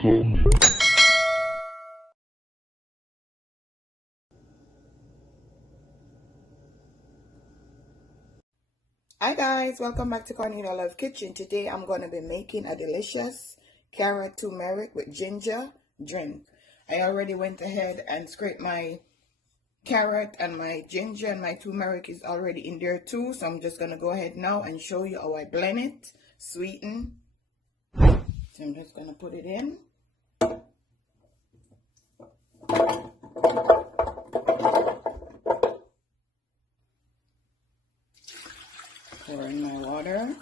tummy. Hi guys, welcome back to Cornelia Love Kitchen. Today I'm going to be making a delicious carrot turmeric with ginger drink. I already went ahead and scraped my carrot, and my ginger and my turmeric is already in there too. So I'm just going to go ahead now and show you how I blend it, sweeten. So I'm just going to put it in. Pour in my water.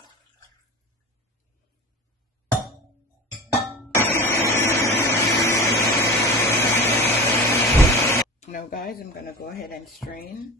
Now guys, I'm going to go ahead and strain.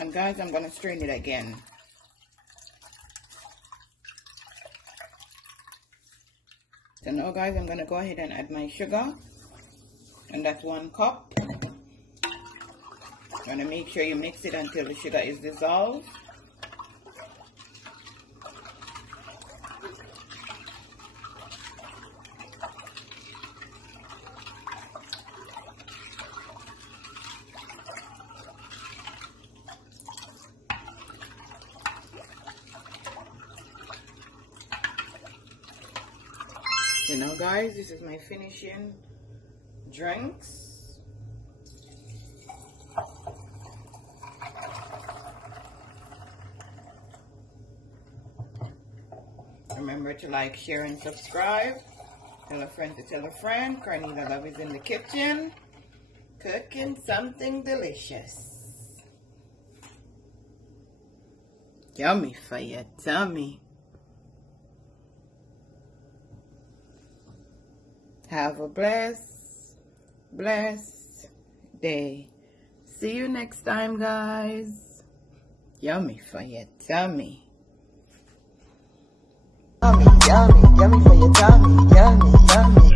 And guys, I'm going to strain it again. So now guys, I'm going to go ahead and add my sugar. And that's 1 cup. You want to make sure you mix it until the sugar is dissolved. You know guys, this is my finishing drinks. Remember to like, share, and subscribe. Tell a friend to tell a friend. Cornelia Love is in the kitchen, cooking something delicious. Yummy for your tummy. Have a blessed day. See you next time, guys. Yummy for your tummy. Yummy, yummy, yummy for your tummy. Yummy, yummy.